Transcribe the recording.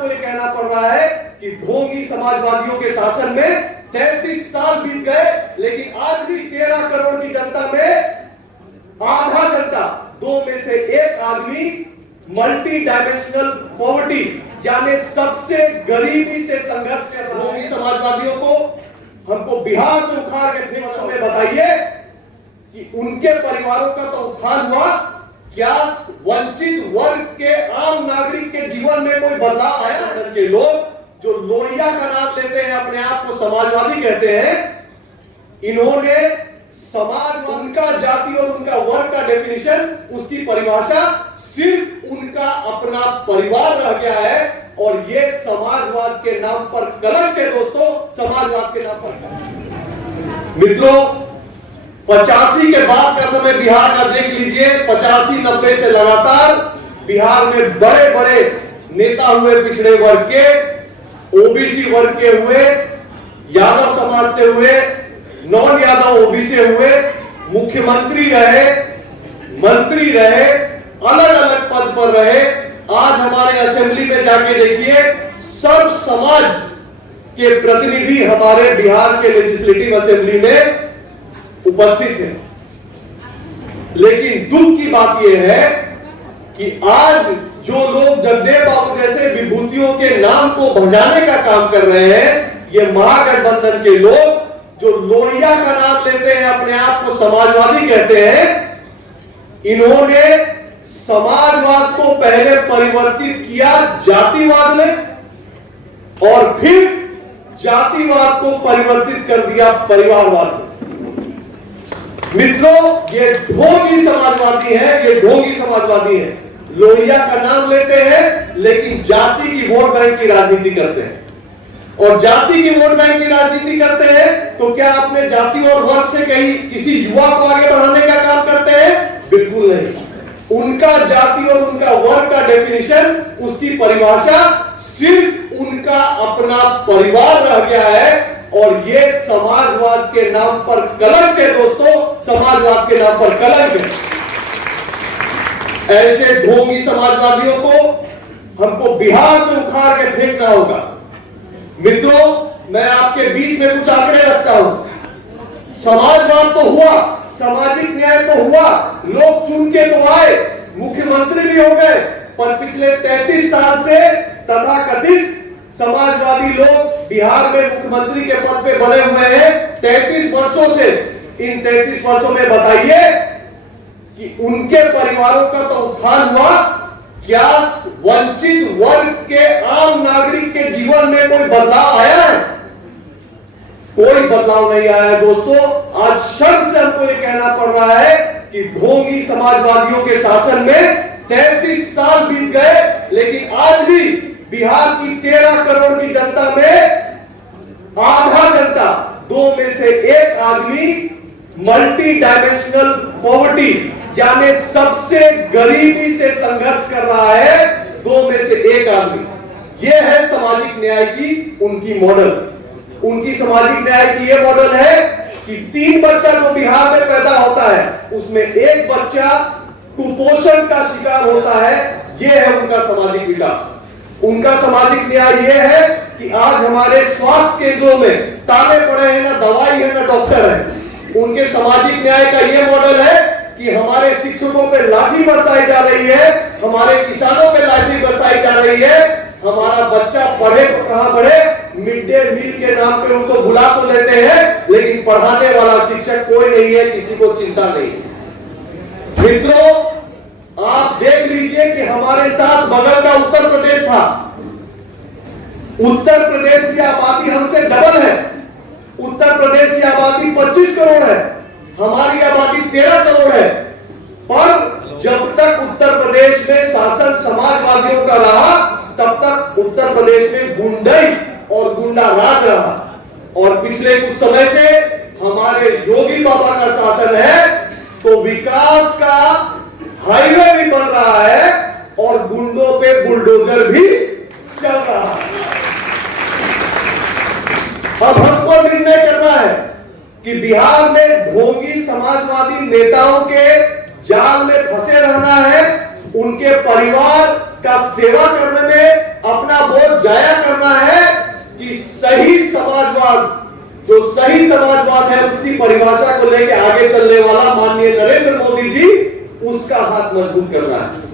हमको ये कहना पड़ रहा है कि ढोंगी समाजवादियों के शासन में 33 साल बीत गए, लेकिन आज भी 13 करोड़ की जनता में आधा जनता, 2 में से 1 आदमी मल्टी डायमेंशनल पॉवर्टी यानी सबसे गरीबी से संघर्ष कर रहा है। समाजवादियों को हमको बिहार से उखाड़ के फिर हमें बताइए कि उनके परिवारों का तो उत्थान हुआ, क्या वंचित वर्ग के आम नागरिक के जीवन में कोई बदलाव आया? के लोग जो लोहिया का नाम लेते हैं, अपने आप को समाजवादी कहते हैं, इन्होंने समाज, उनका जाति और उनका वर्ग का डेफिनेशन, उसकी परिभाषा सिर्फ उनका अपना परिवार रह गया है। और ये समाजवाद के नाम पर कलंक है दोस्तों, समाजवाद के नाम पर कलंक। मित्रों, 85 के बाद का समय बिहार का देख लीजिए। 85-90 से लगातार बिहार में बड़े बड़े नेता हुए, पिछड़े वर्ग के, ओबीसी वर्ग के हुए, यादव समाज से हुए, नॉन यादव ओबीसी से हुए, मुख्यमंत्री रहे, मंत्री रहे, अलग अलग पद पर रहे। आज हमारे असेंबली में जाके देखिए, सब समाज के प्रतिनिधि हमारे बिहार के लेजिस्लेटिव असेंबली में उपस्थित है। लेकिन दुख की बात यह है कि आज जो लोग जगदेव बाबू जैसे विभूतियों के नाम को भंजाने का काम कर रहे हैं, ये महागठबंधन के लोग जो लोहिया का नाम लेते हैं, अपने आप को समाजवादी कहते हैं, इन्होंने समाजवाद को पहले परिवर्तित किया जातिवाद में और फिर जातिवाद को परिवर्तित कर दिया परिवारवाद में। मित्रों, ये ढोंगी समाजवादी है, ये ढोंगी समाजवादी है। लोहिया का नाम लेते हैं लेकिन जाति की वोट बैंक की राजनीति करते हैं। और जाति की वोट बैंक की राजनीति करते हैं तो क्या अपने जाति और वर्ग से कहीं किसी युवा को आगे बढ़ाने का काम करते हैं? बिल्कुल नहीं। उनका जाति और उनका वर्ग का डेफिनेशन, उसकी परिभाषा सिर्फ उनका अपना परिवार रह गया है। और ये समाजवाद के नाम पर कलंक है दोस्तों, समाजवाद के नाम पर कलंक है। ऐसे ढोंगी समाजवादियों को हमको बिहार से उखाड़ के फेंकना होगा। मित्रों, मैं आपके बीच में कुछ आंकड़े रखता हूं। समाजवाद तो हुआ, सामाजिक न्याय तो हुआ, लोग चुन के तो आए, मुख्यमंत्री भी हो गए, पर पिछले 33 साल से तथाकथित समाजवादी लोग बिहार में मुख्यमंत्री के पद पे बने हुए हैं 33 वर्षों से। इन 33 वर्षों में बताइए कि उनके परिवारों का तो उत्थान हुआ, क्या वंचित वर्ग के आम नागरिक के जीवन में कोई बदलाव आया है? कोई बदलाव नहीं आया है दोस्तों। आज शर्म से हमको ये कहना पड़ रहा है कि ढोंगी समाजवादियों के शासन में 33 साल बीत गए, लेकिन आज भी बिहार की 13 करोड़ की जनता में आधा जनता, 2 में से 1 आदमी मल्टी डायमेंशनल पॉवर्टी यानी सबसे गरीबी से संघर्ष कर रहा है। 2 में से 1 आदमी। यह है सामाजिक न्याय की उनकी मॉडल। उनकी सामाजिक न्याय की यह मॉडल है कि 3 बच्चा जो बिहार में पैदा होता है, उसमें 1 बच्चा कुपोषण का शिकार होता है। यह है उनका सामाजिक विकास। उनका सामाजिक न्याय यह है कि आज हमारे स्वास्थ्य केंद्रों में ताले पड़े हैं, ना दवाई है ना डॉक्टर है। उनके सामाजिक न्याय का यह मॉडल है कि हमारे शिक्षकों पे लाठी बरसाई जा रही है, हमारे किसानों पे लाठी बरसाई जा रही है। हमारा बच्चा पढ़े तो कहां पढ़े, मिड डे मील के नाम पे उनको बुला तो लेते हैं, लेकिन पढ़ाने वाला शिक्षक कोई नहीं है, किसी को चिंता नहीं। मित्रों, आप देख लीजिए कि हमारे साथ बगल का उत्तर प्रदेश था। उत्तर प्रदेश की आबादी हमसे डबल है। उत्तर प्रदेश की आबादी 25 करोड़ है, हमारी आबादी 13 करोड़ है। पर जब तक उत्तर प्रदेश में शासन समाजवादियों का रहा, तब तक उत्तर प्रदेश में गुंडाई और गुंडा राज रहा। और पिछले कुछ समय से हमारे योगी बाबा का शासन है, तो विकास का हाईवे भी बन रहा है और गुंडों पे बुलडोजर भी चल रहा है। अब हमको निर्णय करना है कि बिहार में ढोंगी समाजवादी नेताओं के जाल में फंसे रहना है, उनके परिवार का सेवा करने में अपना बोझ समाजवाद, जो सही समाजवाद है, उसकी परिभाषा को लेकर आगे चलने वाला माननीय नरेंद्र मोदी जी, उसका हाथ मजबूत करना है।